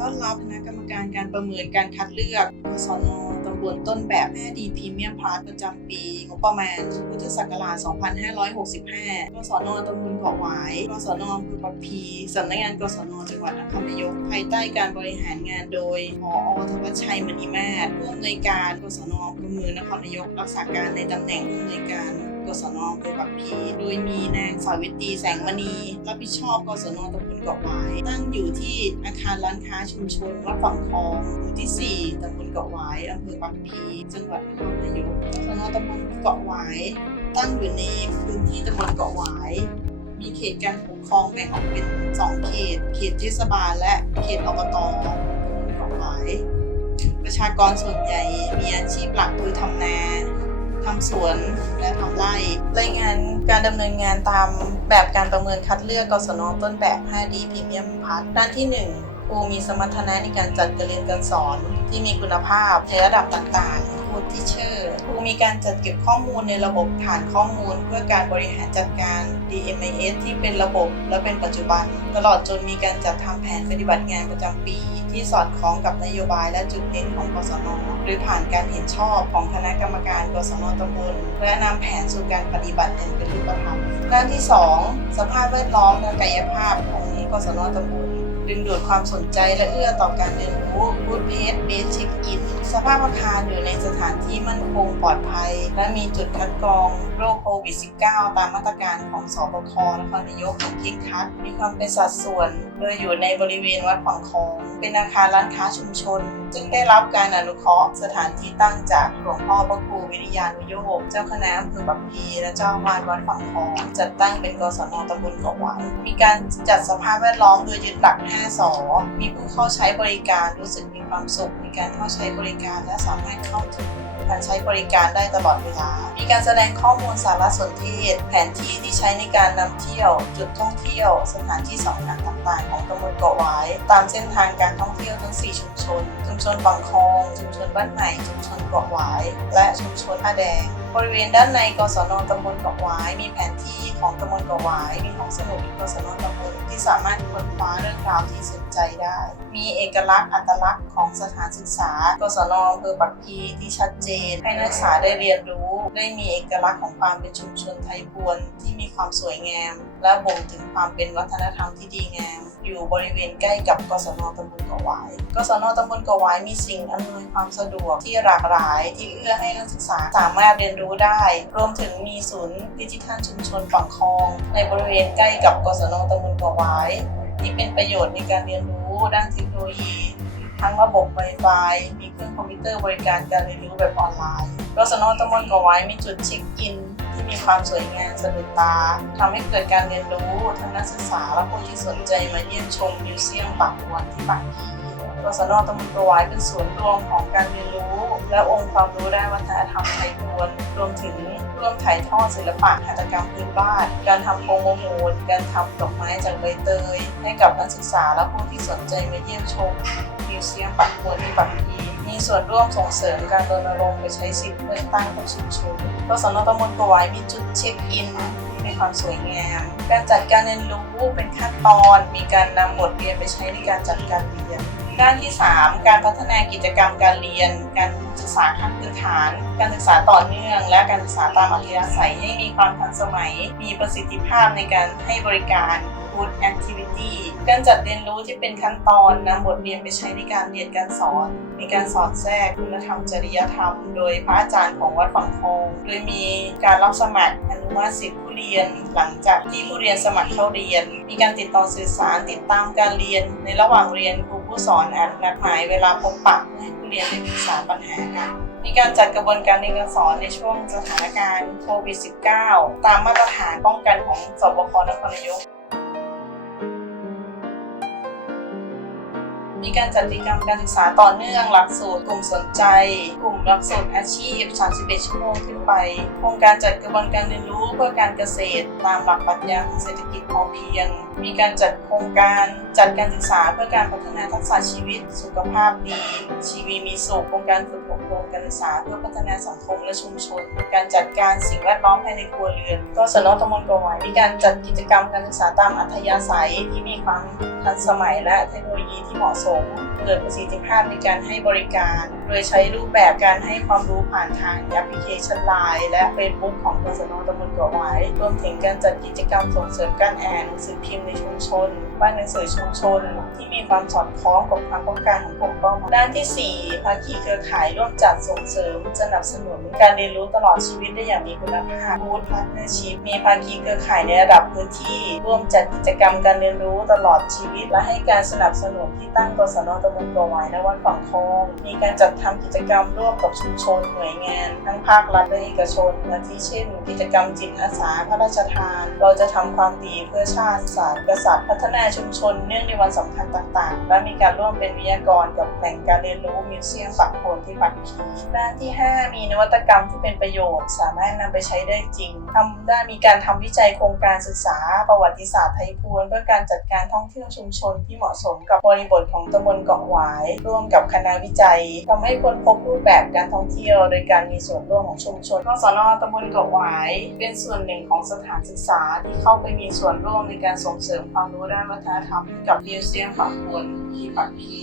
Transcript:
ต้อนรับคณะกรรมการการประเมินการคัดเลือกกศนตำบลต้นแบบ5ดีพรีเมียมพาร์ทประจำปีงบประมาณพุทธศักราช 2565 กศนตำบลเกาะหวาย กศนอำเภอปักพีสำนักงานกศนจังหวัดนครนายก ภายใต้การบริหารงานโดยพอธวัชชัยมณีมาศผู้อำนวยการกศนอำเภอเมืองนครนายก รักษาการในตำแหน่งผู้อำนวยการกศนอำเภอปักพี โดยมีนางสาวิตรีแสงมณีรับผิดชอบกศนตำบล เกาะหวาย ตั้งอยู่ที่อาคารร้านค้าชุมชนวัดฝั่งทองหมู่ที่ 4ตำบลเกาะหวายอำเภอปักพีจังหวัดนครนายกกศนตำบลเกาะหวาย ตั้งอยู่ในพื้นที่ตำบลเกาะหวาย มีเขตการปกครองแบ่งออกเป็น 2 เขต เขตเทศบาล และเขตอบตตำบลเกาะหวาย ประชากรส่วนใหญ่มีอาชีพหลักคือทำนา ทำสวนและทำไร่รายงานการดำเนินงานตามแบบการประเมินคัดเลือกกศนต้นแบบ 5D พรีเมียมพัทด้านที่ 1ครูมีสมรรถนะในการจัดการเรียนการสอนที่มีคุณภาพในระดับต่างๆ Good Teacher ครูมีการจัดเก็บข้อมูลในระบบฐานข้อมูล เพื่อการบริหารจัดการ DMIS ที่เป็นระบบและเป็นปัจจุบัน ตลอดจนมีการจัดทำแผนปฏิบัติงานประจำปี ที่สอดคล้องกับนโยบายและจุดเด่นของกศนหรือผ่านการเห็นชอบของคณะกรรมการกศนตำบลและนำแผนสู่การปฏิบัติเป็นรูปธรรมด้านที่ 2 สภาพแวดล้อมและกายภาพของกศนตำบลดึงดูดความสนใจและเอื้อต่อการเรียนรู้พูดเพจเบสเช็คอิน สภาพอาคารอยู่ในสถานที่มั่นคงปลอดภัย และมีจุดคัดกรองโรคโควิด -19 ตามมาตรการของสบค นครนายกอย่างเคร่งครัด มีความเป็นสัดส่วน โดยอยู่ในบริเวณวัดฝั่งคอง เป็นอาคารร้านค้าชุมชนจึงได้รับการอนุเคราะห์สถานที่ตั้งจากหลวงพ่อพระครูวิริยานุโยกเจ้าคณะอำเภอบักพีและเจ้าอาวาสวัดฝั่งคองจัดตั้งเป็นกศนตำบลเกาะหวายมีการจัดสภาพแวดล้อมโดยยึดหลัก 5สอมีผู้เข้าใช้บริการรู้สึกมีความสุขในการเข้าใช้บริการและสามารถเข้าถึง การใช้บริการได้ตลอดเวลา มีการแสดงข้อมูลสารสนเทศ แผนที่ที่ใช้ในการนำเที่ยว จุดท่องเที่ยว สถานที่สำคัญต่างๆ ของตำบลเกาะหวาย ตามเส้นทางการท่องเที่ยวทั้ง 4 ชุมชน ชุมชนบางคลอง ชุมชนบ้านใหม่ ชุมชนเกาะหวาย และชุมชนท่าแดง บริเวณด้านในกศนตำบลเกาะหวาย มีแผนที่ ของตำบลเกาะหวาย มีของสมุดกศนตำบลที่สามารถค้นคว้าเรื่องราวที่สนใจได้ มีเอกลักษณ์อัตลักษณ์ของสถานศึกษากศนอำเภอปักพีที่ชัดเจน ให้นักศึกษาได้เรียนรู้ ได้มีเอกลักษณ์ของความเป็นชุมชนไทยพวนที่มี ความสวยงาม และบ่งถึงความเป็นวัฒนธรรมที่ดีงาม อยู่บริเวณใกล้กับกศนตำบลกวายกศนตำบลกวายมีสิ่งอำนวยความสะดวกที่หลากหลาย ที่เอื้อให้นักศึกษาสามารถเรียนรู้ได้ รวมถึงมีศูนย์ดิจิทัลชุมชนฝั่งคลอง ในบริเวณใกล้กับกศนตำบลกวายที่เป็นประโยชน์ในการเรียนรู้ด้านเทคโนโลยีทั้งระบบ Wi-Fi มีเครื่องคอมพิวเตอร์บริการการเรียนรู้แบบออนไลน์กศนตำบลกวายมีจุดเช็คอิน ที่มีความสวยงามสะดุดตาทำให้เกิดการเรียนรู้ทั้งนักศึกษาและผู้ที่สนใจมาเยี่ยมชมมิวเซียมปากวนที่ปากพีกศนตำบลเกาะวายเป็นศูนย์รวมของการเรียนรู้ และองค์ความรู้ด้านวัฒนธรรมไทยพวนรวมถึงร่วมถ่ายทอดศิลปะหัตถกรรมพื้นบ้าน การทำโปรโมมูลการทำดอกไม้จากใบเตย ให้กับนักศึกษาและผู้ที่สนใจมาเยี่ยมชมมิวเซียมปักพวนที่ปักพี มีส่วนร่วมส่งเสริมการรณรงค์ไปใช้สิทธิ์เลือกตั้งของชุมชนกศนตำบลกวายมีจุดเช็คอินที่มีความสวยงาม การจัดการเรียนรู้เป็นขั้นตอน มีการนำบทเรียนไปใช้ในการจัดการเรียน ด้านที่ 3 การพัฒนากิจกรรมการเรียน การศึกษาขั้นพื้นฐาน การศึกษาต่อเนื่อง และการศึกษาตามอัธยาศัยให้มีความทันสมัย มีประสิทธิภาพในการให้บริการ Good Activity การจัดเรียนรู้ที่เป็นขั้นตอนนำบทเรียนไปใช้ในการเรียนการสอน มีการสอดแทรกคุณธรรมจริยธรรม โดยพระอาจารย์ของวัดฝั่งทอง โดยมีการรับสมัครอนุมัติสิทธิผู้เรียน หลังจากที่ผู้เรียนสมัครเข้าเรียน มีการติดต่อสื่อสารติดตามการเรียน ในระหว่างเรียนครูผู้สอนอาจนัดหมายเวลาพบปะเพื่อให้ผู้เรียนได้ปรึกษาปัญหากันมีการจัดกระบวนการเรียนการสอนในช่วงสถานการณ์โควิด -19 ตามมาตรฐานป้องกันของสบคนครนายก การจัดกิจกรรมการศึกษาต่อเนื่องหลักสูตรกลุ่มสนใจ กลุ่มหลักสูตรอาชีพ 31 ชั่วโมงขึ้นไป โครงการจัดกระบวนการเรียนรู้เพื่อการเกษตร ตามหลักปรัชญาเศรษฐกิจพอเพียง มีการจัดโครงการจัดการศึกษาเพื่อการพัฒนาทักษะชีวิต สุขภาพดี ชีวีมีสุขโครงการฝึกอบรมการศึกษาเพื่อพัฒนาสังคมและชุมชน การจัดการสิ่งแวดล้อมภายในครัวเรือนก็สนตมลกหวายมีการจัดกิจกรรมการศึกษาตามอัธยาศัยที่มีความทันสมัยและเทคโนโลยีที่เหมาะสมเกิดประสิทธิภาพในการให้บริการ โดยใช้รูปแบบการให้ความรู้ผ่านทางแอปพลิเคชันไลน์และเฟซบุ๊กของกศนตำบลเกาะหวายรวมถึงการจัดกิจกรรมส่งเสริมการอ่านหนังสือพิมพ์ในชุมชน บ้านหนังสือชุมชน ที่มีความสอดคล้องกับความต้องการของกลุ่มเป้าหมายด้านที่ 4 ภาคีเครือข่ายร่วมจัดส่งเสริม สนับสนุนการเรียนรู้ตลอดชีวิตได้อย่างมีคุณภาพ Good Partnership มีภาคีเครือข่ายในระดับพื้นที่ร่วมจัดกิจกรรมการเรียนรู้ตลอดชีวิต และให้การสนับสนุนที่ตั้งกศนตำบลเกาะหวายณวัดฝั่งทอง มีการจัดทำกิจกรรมร่วมกับชุมชนหน่วยงาน ทั้งภาครัฐและเอกชนอาทิเช่น กิจกรรมจิตอาสาพระราชทาน เราจะทำความดีเพื่อชาติศาสตร์กษัตริย์พัฒนาชุมชนเนื่องในวันสำคัญต่างๆ และมีการร่วมเป็นวิทยากรกับแหล่งการเรียนรู้มิวเซียมปักโคนที่ปักขีด้านที่ 5 มีนวัตกรรมที่เป็นประโยชน์ สามารถนำไปใช้ได้จริงทำได้มีการทำวิจัยโครงการศึกษา ประวัติศาสตร์ไทยพวนเพื่อการจัดการท่องเที่ยวชุมชนที่เหมาะสมกับบริบทของตำบลเกาะหวาย ร่วมกับคณะวิจัยทำให้คนพบรูปแบบการท่องเที่ยว โดยการมีส่วนร่วมของชุมชนกศนตำบลเกาะหวาย เป็นส่วนหนึ่งของสถานศึกษาที่เข้าไปมีส่วนร่วมในการส่งเสริมความรู้ด้านวัฒนธรรมกับมิวเซียมปักพวนที่ปักพี